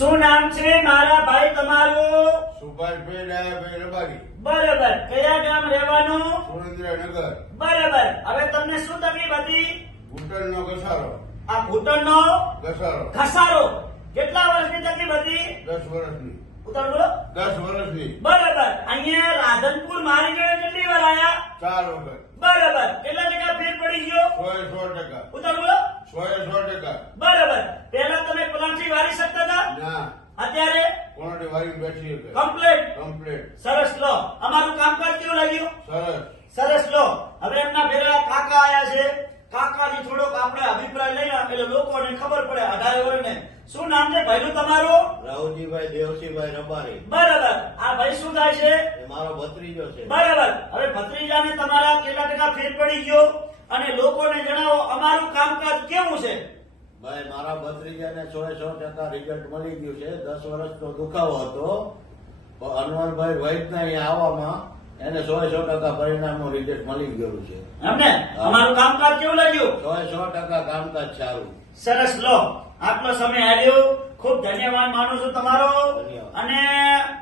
શું નામ છે મારા ભાઈ તમારું? સુભાષભાઈ ડાયાભાઈ રબારી, બરાબર. કયા ગામ રહેવાનું? સુરેન્દ્રનગર. બરાબર. હવે તમને શું તકલીફ હતી? ઘૂંટણનો ઘસારો. આ ઘૂંટણનો ઘસારો ઘસારો. કેટલા વર્ષની તકલીફ હતી? 10 વર્ષની. ઉત્તર બોલો. 10 વર્ષની. બરાબર. અહીંયા રાધનપુર મારી જોડે કેટલી વાર આયા? 4 વખત. બરાબર. કેટલા ટકા ફેર પડી ગયો? 100%. ઉત્તર બોલો. 100%. બરાબર. પહેલા તમે પલંગથી વારી શકતા હતા? ના, અત્યારે કોણથી વારી બેઠી હતી. કમ્પ્લીટ. કમ્પ્લીટ. સરસ. લો, અમારું કામકાજ કેવું લાગ્યું? સરસ. સરસ. લો, હવે એમના ભેગા કાકા આયા છે. કાકાજી થોડોક આપણે અભિપ્રાય લઈએ એટલે લોકોને ખબર પડે 18 વર્ષને. શું નામ છે ભાઈનું તમારું? રાવજીભાઈ દેવસીભાઈ રબારી. બરાબર. આ ભાઈ શું થાય છે? એ મારો ભત્રીજો છે. બરાબર. હવે ભત્રીજાને તમારા કેટલા ટકા ફેર પડી ગયો અને લોકોને જણાવો અમારું કામકાજ કેવું છે? ભાઈ મારા ભત્રીજાને 100% રિઝલ્ટ મળી ગયું છે. 10 વર્ષનો દુખાવો હતો. હનુમાનભાઈ વૈદના અહીંયા આવવામાં એને 100% પરિણામનું રિઝલ્ટ મળી ગયું છે. એમને અમારું કામકાજ કેવું લાગ્યું? 100% કામકાજ સારું. સરસ. લો, આટલો સમય આવ્યો, ખૂબ ધન્યવાદ માનું છું તમારો. ધન્યવાદ. અને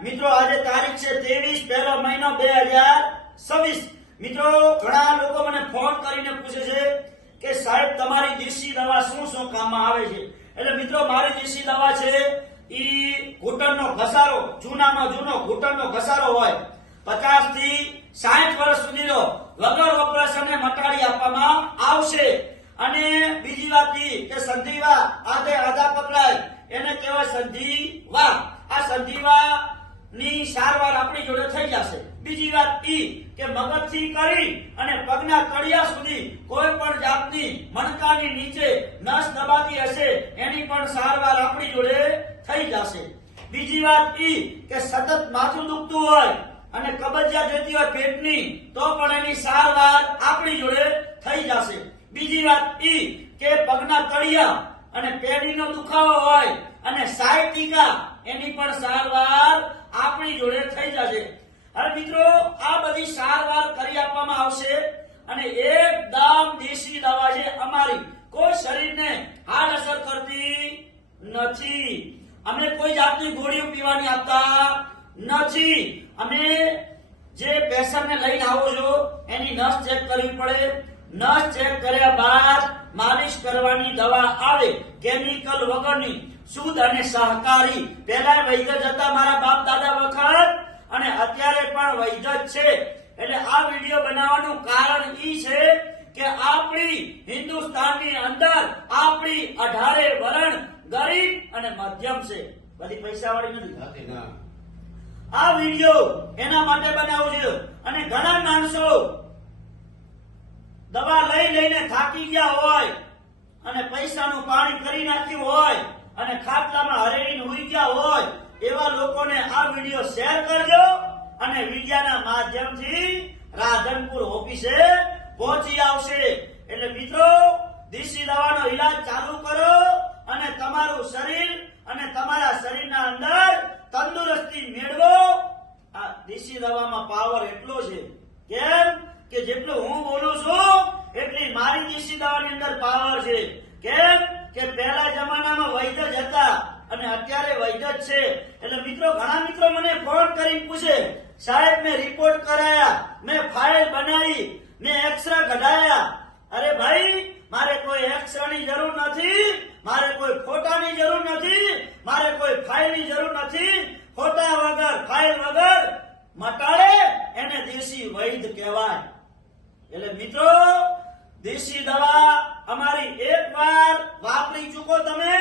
મિત્રો આજે તારીખ છે 23 પહેલો મહિનો 2026. મિત્રો ઘણા લોકો મને ફોન કરીને પૂછે છે કે સાહેબ તમારી દેશી દવા શું શું કામમાં આવે છે? એટલે મિત્રો મારી દેશી દવા છે ઈ ઘૂંટણનો ઘસારો, જૂનામાં જૂનો ઘૂંટણનો ઘસારો હોય 50 થી 60 વર્ષ સુધીનો વગર ઓપરેશને મટાડી આપવામાં આવશે. અને બીજી વાત ઈ કે સંધિવા આધે આધા પકડાય એને કહેવાય સંધિવા. આ સંધિવા ની સારવાર આપણી જોડે થઈ જશે. બીજી વાત ઈ કે મગજથી કરી અને પગના તળિયા સુધી કોઈ પણ જાતની મણકાની નીચે નસ દબાતી હશે એની પણ સારવાર આપણી જોડે થઈ જશે. બીજી વાત ઈ કે સતત માથું દુખતું હોય અને કબજિયાત રહેતી હોય પેટની તો પણ એની સારવાર આપણી જોડે થઈ જશે. બીજી વાત ઈ કે પગના તળિયા અને પેઢીનો દુખાવો હોય અને સાયટિકા એની પણ સારવાર આપણી જોડે થઈ જશે. હવે મિત્રો આ બધી સારવાર કરી આપવામાં આવશે અને એકદમ દેશી દવા છે અમારી. કોઈ શરીરને હાડ અસર કરતી નથી. અમે કોઈ જાતની ગોળીઓ પીવાની આપતા નથી. અમે જે પેશન્ટને લઈને આવો છો એની નસ ચેક કરવી પડે. નસ ચેક કર્યા બાદ માલિશ કરવાની દવા આવે કેમિકલ વગરની, શુદ્ધ અને સહકારી. પહેલા વૈદ્ય હતા મારા બાપ દાદા વખત અને અત્યારે પણ વૈદ્ય જ છે. એટલે આ વિડીયો બનાવવાનું કારણ ઈ છે કે આપણી હિન્દુસ્તાનની અંદર આપણી 18 વર્ણ ગરીબ અને મધ્યમ છે, બધી પૈસાવાળી નથી. ના. આ વિડીયો એના માટે બનાવું છું. અને ઘણા માણસો દવા લઈ લઈને થાકી ગયા હોય અને પૈસાનું પાણી કરી નાખ્યું હોય અને ખાટલામાં હરેડીને હુઈ ગયા હોય એવા લોકોને આ વિડીયો શેર કરજો અને વિડીયાના માધ્યમથી રાધનપુર ઓફિસે પહોંચી આવશે. એટલે મિત્રો દેશી દવાનો ઈલાજ ચાલુ કરો અને તમારું શરીર અને તમારા શરીરના અંદર તંદુરસ્તી મેળવો. આ દેશી દવામાં પાવર એટલો છે કેમ કે જેટલું હું બોલું છું એટલી મારી દેશી દવાની અંદર પાવર છે. કેમ કે પહેલા જમાનામાં વૈદ્ય જ હતા અને અત્યારે વૈદ્ય જ છે. એટલે મિત્રો ઘણા મિત્રો મને ફોન કરી પૂછે સાહેબ મેં રિપોર્ટ કરાયા, મેં ફાઇલ બનાવી, મેં એક્સરે કઢાયા. અરે ભાઈ મારે કોઈ એક્સરેની જરૂર નથી, મારે કોઈ ફોટાની જરૂર નથી, મારે કોઈ ફાઇલની જરૂર નથી. ફોટા વગર ફાઇલ વગર મટાડે એને દેશી વૈદ્ય કહેવાય. એટલે મિત્રો દેશી દવા અમારી એકવાર વાપરી ચૂકો તમે,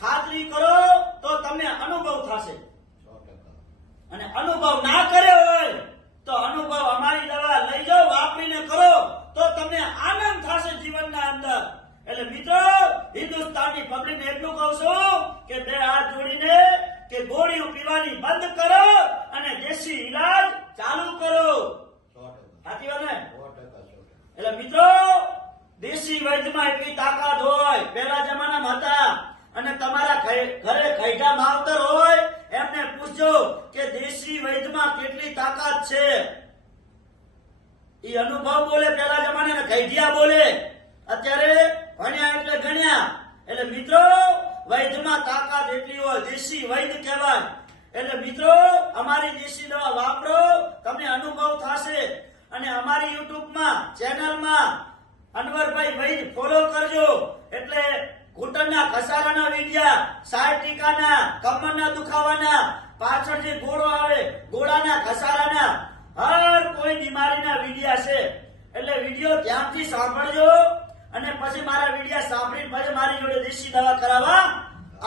ખાતરી કરો તો તમને અનુભવ થશે. 100%. અને અનુભવ ના કર્યો હોય તો અનુભવ અમારી દવા લઈ જાઓ, વાપરીને કરો તો તમને આનંદ થશે જીવનના અંદર. એટલે મિત્રો હિન્દુસ્તાનની પબ્લિકને એટલું કહું છું કે બે હાથ જોડીને કે ગોળીઓ પીવાની બંધ કરો અને દેશી ઈલાજ ચાલુ કરો. 100%. સાચી વાત ને? 100%. એટલે મિત્રો દેશી વૈદ્યમાં એટલી તાકાત હોય પહેલા જમાનામાં હતા. અને તમારા ઘરે ખૈઠા માવતર હોય એમને પૂછજો કે દેશી વૈદ્યમાં કેટલી તાકાત છે. એ અનુભવ બોલે પહેલા જમાના, ખૈઠિયા બોલે. અત્યારે ભણ્યા એટલે ગણ્યા. એટલે મિત્રો વૈદ્યમાં તાકાત એટલી હોય, દેશી વૈદ્ય કહેવાય. એટલે મિત્રો અમારી દેશી દવા વાપરો, તમને અનુભવ થશે. અને અમારી યુટ્યુબમાં ચેનલમાં અનવરભાઈ વૈદ્ય ફોલો કરજો. એટલે ઘૂંટણના ઘસારાના વિડિયા, સાયટિકાના, કમરના દુખાવાના, પાછળ જે ગોળો આવે ગોળાના ઘસારાના, હર કોઈ બીમારીના વિડિયા છે. એટલે વિડિયો ધ્યાનથી સાંભળજો અને પછી મારા વિડિયા સાંભળીને પછી મારી જોડે દેશી દવા કરાવવા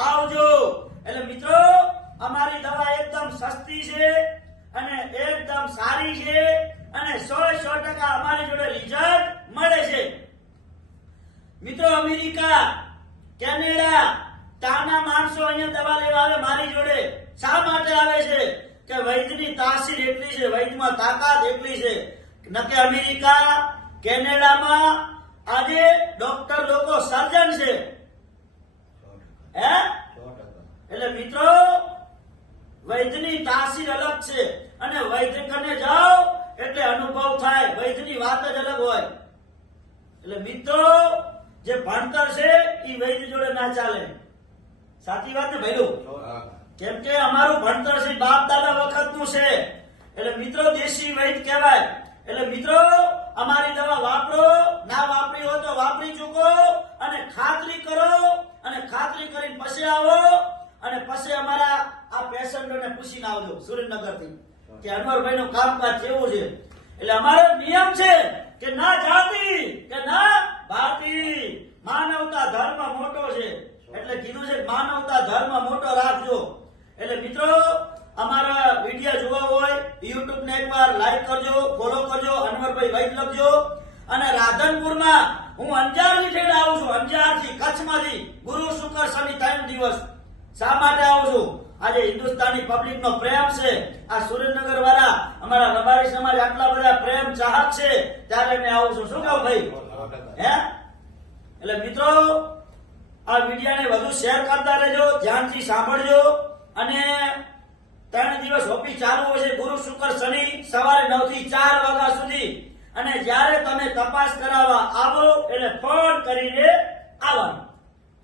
આવજો. એટલે મિત્રો અમારી દવા એકદમ સસ્તી છે અને એકદમ સારી છે અને 100% અમારી જોડે રિઝલ્ટ મળે છે. મિત્રો અમેરિકા, કેનેડા, ત્યાંના માણસો અહીંયા દવા લેવા આવે મારી જોડે. શા માટે આવે છે? કે વૈદ્યની તાસીર એટલી છે, વૈદ્યમાં તાકાત એટલી છે. નકે અમેરિકા, કેનેડામાં આજે ડોક્ટર લોકો સર્જન છે. હે? 100%. એટલે મિત્રો વૈદ્યની તાસીર અલગ છે અને વૈદ્ય કને જાઓ એટલે અનુભવ થાય. વૈદ્યની વાત જ અલગ હોય. એટલે મિત્રો જે ભણતર છે એ વૈદ્ય જોડે ના ચાલે. સાચી વાત ને ભાઈલું? કેમ કે અમારું ભણતર છે બાપ દાદા વખતનું છે. એટલે મિત્રો દેશી વૈદ્ય કહેવાય. એટલે મિત્રો અમારી દવા વાપરો, ના વાપરી હોય તો વાપરી ચૂકો અને ખાતરી કરો અને ખાતરી કરીને પછી આવો અને પછી અમારા આ પેશન્ટોને પૂછીને આવજો સુરેન્દ્રનગરથી કે અનવરભાઈ નું કામકાજ કેવું છે. એટલે અમારો નિયમ છે કે ના જાતિ કે ના ભાતી, માનવતા ધર્મ મોટો છે. એટલે કીધું છે કે માનવતા ધર્મ મોટો રાખજો. એટલે મિત્રો અમારા વિડિયો જોવા હોય યુટ્યુબ ને એકવાર લાઈક કરજો, ફોલો કરજો, અનવરભાઈ વૈદ્ય લખજો. અને રાધનપુરમાં હું અંજારથી ઠેડ આવું છું, અંજારથી, કચ્છમાંથી, ગુરુ શુક્ર શનિ 3 દિવસ. શા માટે આવું છું? આજે હિન્દુસ્તાની પબ્લિક નો પ્રેમ છે. આ સુરેન્દ્રનગર વાળા અમારા રબારી સમાજ આટલા બધા પ્રેમ ચાહક છે ત્યારે મેં આવું છું. શું કહું ભાઈ? હે? એટલે મિત્રો આ વિડિયાને વધુ શેર કરતા રહેજો, ધ્યાનથી સાંભળજો. અને 3 દિવસ ઓપી ચાલુ હોય છે, ગુરુ શુક્ર શનિ, સવારે 9 થી 4 વાગ્યા સુધી. અને જ્યારે તમે તપાસ કરાવવા આવો એટલે ફોન કરીને આવવાનું,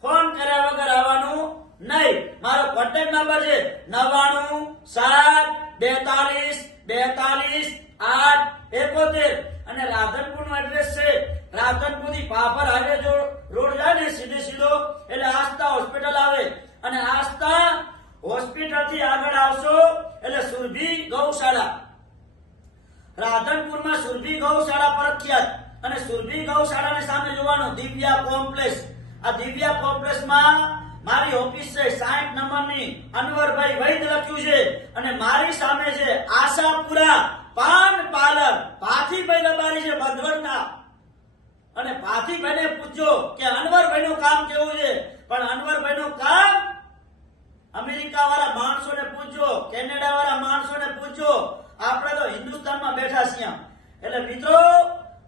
ફોન કર્યા વગર આવવાનું નહીં. મારો કોન્ટેક્ટ નંબર છે 9972422871. અને રાધનપુર નું એડ્રેસ છે રાધનપુર થી પાપર હાઈવે જો રોડ જાય ને સીધો એટલે આસ્થા હોસ્પિટલ આવે. અને આસ્થા હોસ્પિટલ થી આગળ આવશો એટલે સુરભી ગૌશાળા. રાધનપુરમાં સુરભી ગૌશાળા પ્રખ્યાત. અને સુરભી ગૌશાળાની સામે જોવાનું દિવ્યા કોમ્પ્લેક્સ. આ દિવ્યા કોમ્પ્લેક્સમાં મારી ઓફિસ છે 60 નંબરની, અનવરભાઈ વૈદ્ય લખ્યું છે. અને મારી સામે છે આશાપુરા પાન પાર્લર, ભાથીભાઈ રબારી છે બંધવડના. અને ભાથીભાઈને પૂછજો કે અનવરભાઈ નું કામ કેવું છે. પણ અનવરભાઈ નું કામ અમેરિકા વાળા માણસોને પૂછજો, કેનેડા વાળા માણસોને પૂછજો. આપણે તો હિન્દુસ્તાનમાં બેઠા છીએ. એટલે મિત્રો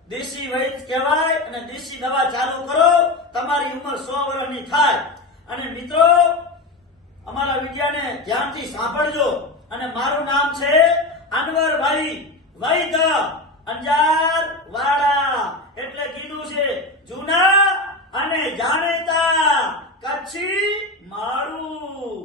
દેશી વૈદ્ય કહેવાય અને દેશી દવા ચાલુ કરો, તમારી ઉંમર 100 વર્ષની થાય. અને મિત્રો અમારા વિડિયાને ધ્યાનથી સાંભળજો. અને મારું નામ છે અનવરભાઈ વૈદ્ય, અંજાર વાડા. એટલે કીધું છે જૂના અને જાણીતા કચ્છી મારું.